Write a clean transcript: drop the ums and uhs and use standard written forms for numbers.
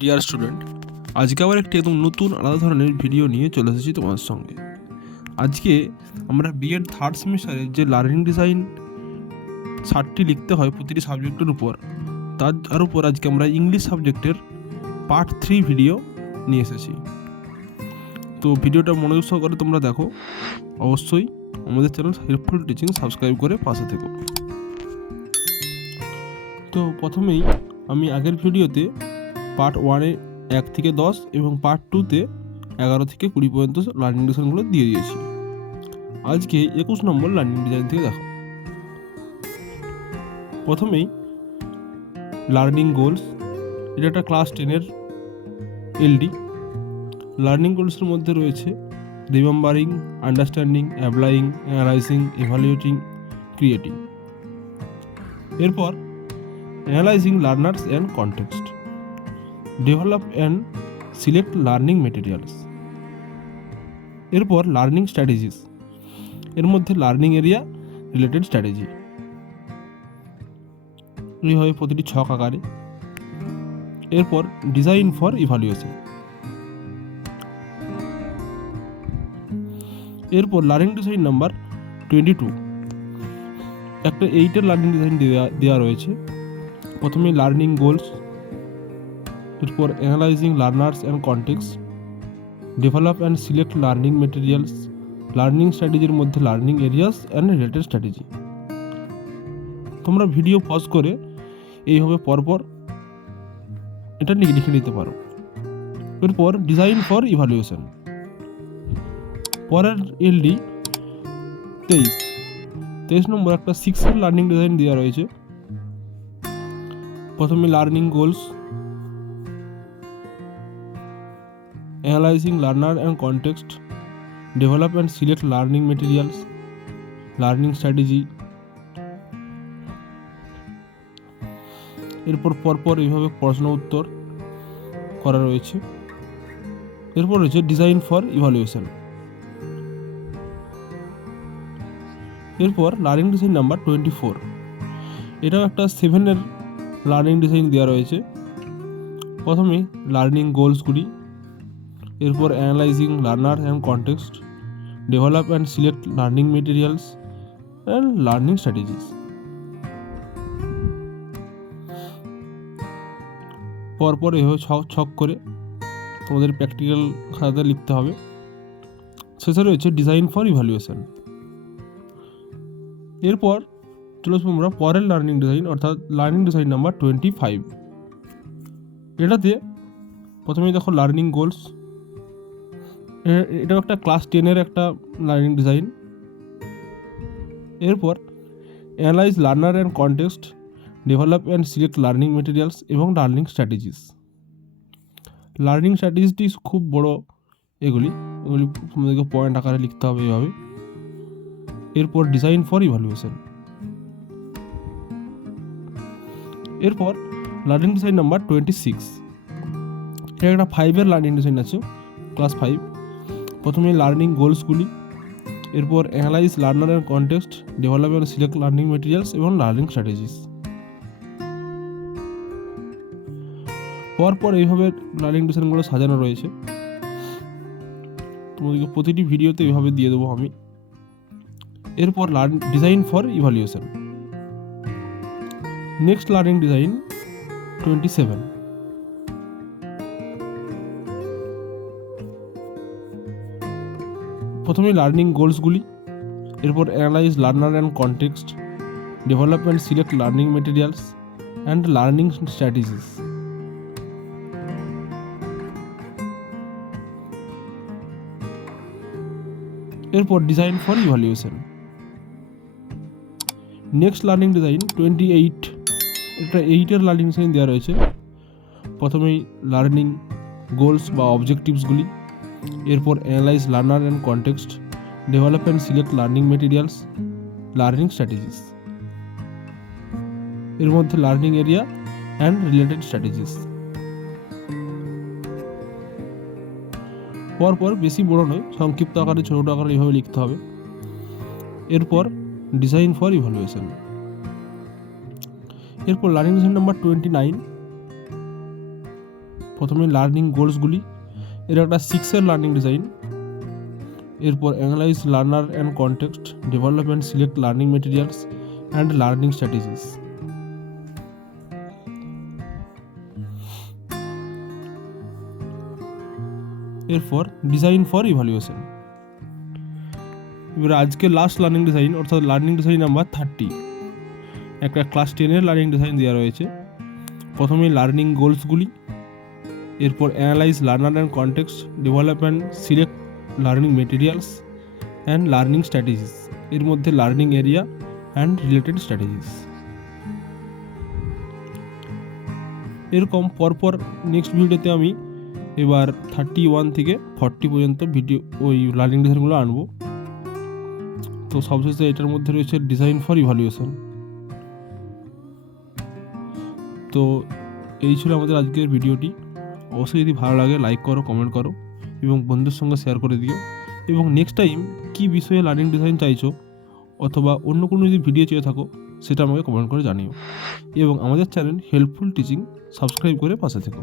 Dear student, আজকে আবার একটি একদম নতুন আলাদা ধরনের ভিডিও নিয়ে চলে এসেছি তোমাদের সঙ্গে। আজকে আমরা বিএড থার্ড সেমিস্টারের যে লার্নিং ডিজাইন চার্টটি লিখতে হয় প্রতিটি সাবজেক্টের উপর, তার উপর আজকে আমরা ইংলিশ সাবজেক্টের পার্ট 3 ভিডিও নিয়ে এসেছি। তো ভিডিওটা মনোযোগ সহকারে তোমরা দেখো। অবশ্যই আমাদের চ্যানেল হেল্পফুল টিচিং সাবস্ক্রাইব করে পাশে থেকো। তো প্রথমেই আমি আগের ভিডিওতে পার্ট 1-এ 1 থেকে 10 এবং পার্ট 2-তে 11 থেকে 20 পর্যন্ত লার্নিং ডিজাইনগুলো দিয়ে দিয়েছি। আজকে 21 নম্বর লার্নিং ডিজাইন থেকে দেখো। প্রথমেই লার্নিং গোলস, এটা একটা ক্লাস 10-এর এলডি। লার্নিং গোলসের মধ্যে রয়েছে remembering, understanding, applying, analysing, evaluating, creating. এরপর analysing learners and context, develop and select learning materials. এরপর লার্নিং স্ট্র্যাটেজিস, এর মধ্যে লার্নিং এরিয়া রিলেটেড স্ট্র্যাটেজি, এইভাবে প্রতিটি ছক আকারে। এরপর ডিজাইন ফর ইভ্যালুয়েশন। এরপর লার্নিং ডিজাইন নাম্বার 22, একটা 8-এর লার্নিং ডিজাইন দেওয়া রয়েছে। প্রথমে লার্নিং গোলস, এরপর analysing learners and context, develop and select learning materials, learning স্ট্র্যাটেজির মধ্যে learning areas and related strategy. তোমরা ভিডিও পজ করে এইভাবে পরপর এটা লিখে নিতে পারো। এরপর ডিজাইন ফর ইভ্যালুয়েশন, পরের এলডি 23 নম্বর একটা 6-এর লার্নিং ডিজাইন দেওয়া রয়েছে। প্রথমে learning goals, analysing learner and context, develop and select learning materials, learning strategy. এরপর পরপর এইভাবে প্রশ্ন উত্তর করা রয়েছে। এরপর রয়েছে ডিজাইন ফর ইভ্যালুয়েশন। এরপর লার্নিং ডিজাইন নাম্বার 24, এটাও একটা 7-এর লার্নিং ডিজাইন দেওয়া রয়েছে। প্রথমে লার্নিং গোলসগুলি, এরপর analysing learner and context, develop and select learning materials and learning strategies. পরপর এভাবে ছক করে তোমাদের প্র্যাকটিক্যাল খাতাতে লিখতে হবে। শেষে রয়েছে ডিজাইন ফর ইভ্যালুয়েশন। এরপর চলে আসবো আমরা পরের লার্নিং ডিজাইন, অর্থাৎ লার্নিং ডিজাইন নাম্বার 25। এটাতে প্রথমেই দেখো লার্নিং গোলস, এটাও একটা ক্লাস 10-এর একটা লার্নিং ডিজাইন। এরপর analyse learner and context, develop and select learning materials এবং লার্নিং স্ট্র্যাটেজিস। লার্নিং স্ট্র্যাটেজিস খুব বড়, এগুলি তোমাদেরকে পয়েন্ট আকারে লিখতে হবে এইভাবে। এরপর ডিজাইন ফর ইভ্যালুয়েশন। এরপর লার্নিং ডিজাইন নাম্বার 26, এটা একটা 5-এর লার্নিং ডিজাইন আছে, ক্লাস 5। প্রথমে লার্নিং গোলসগুলি, এরপর analyse learner and context, develop and select learning materials এবং লার্নিং স্ট্র্যাটেজিস। পরপর এইভাবে লার্নিং ডিজাইনগুলো সাজানো রয়েছে। তোমাদেরকে প্রতিটি ভিডিওতে এইভাবে দিয়ে দেবো আমি। এরপর design for evaluation. Next learning design 27, প্রথমে লার্নিং গোলসগুলি, এরপর analyse learner and context, develop and select learning materials and learning strategies. এরপর design for evaluation. Next learning design 28, এটা 8-এর লার্নিং ডিজাইন দেওয়া রয়েছে। প্রথমেই লার্নিং গোলস বা অবজেক্টিভসগুলি, এরপর analyse learner and context, develop and select learning materials, learning strategies. এর মধ্যে learning area and related strategies. পরপর বেশি বড় নয়, সংক্ষিপ্ত আকারে ছোট আকারে এইভাবে লিখতে হবে। এরপর ডিজাইন ফর ইভ্যালুয়েশন। এরপর লার্নিং ডিজাইন নাম্বার 29, প্রথমে লার্নিং গোলসগুলি, এর একটা 6-এর লার্নিং ডিজাইন। এরপর analyse learner and context, develop and select learning materials and learning strategies. এরপর ডিজাইন ফর ইভ্যালুয়েশন। এবার আজকে লাস্ট লার্নিং ডিজাইন অর্থাৎ লার্নিং ডিজাইন নাম্বার 30। একটা ক্লাস 10-এর লার্নিং ডিজাইন দেওয়া রয়েছে। প্রথমে লার্নিং গোলসগুলি, এরপর analyse learner and context, develop and select learning materials and learning strategies. এর মধ্যে learning area and related strategies. এরকম পরপর নেক্সট ভিডিওতে আমি এবার 31 থেকে 40 পর্যন্ত ভিডিও ওই লার্নিং ডিজাইনগুলো আনবো। তো সবশেষে এটার মধ্যে রয়েছে ডিজাইন ফর ইভ্যালুয়েশন। তো এই ছিল আমাদের আজকের ভিডিওটি। অবশ্যই যদি ভালো লাগে লাইক করো, কমেন্ট করো এবং বন্ধুদের সঙ্গে শেয়ার করে দিও। এবং নেক্সট টাইম কী বিষয়ে লার্নিং ডিজাইন চাইছো অথবা অন্য কোনো যদি ভিডিও চেয়ে থাকো সেটা আমাকে কমেন্ট করে জানিও। এবং আমাদের চ্যানেল হেল্পফুল টিচিং সাবস্ক্রাইব করে পাশে থেকো।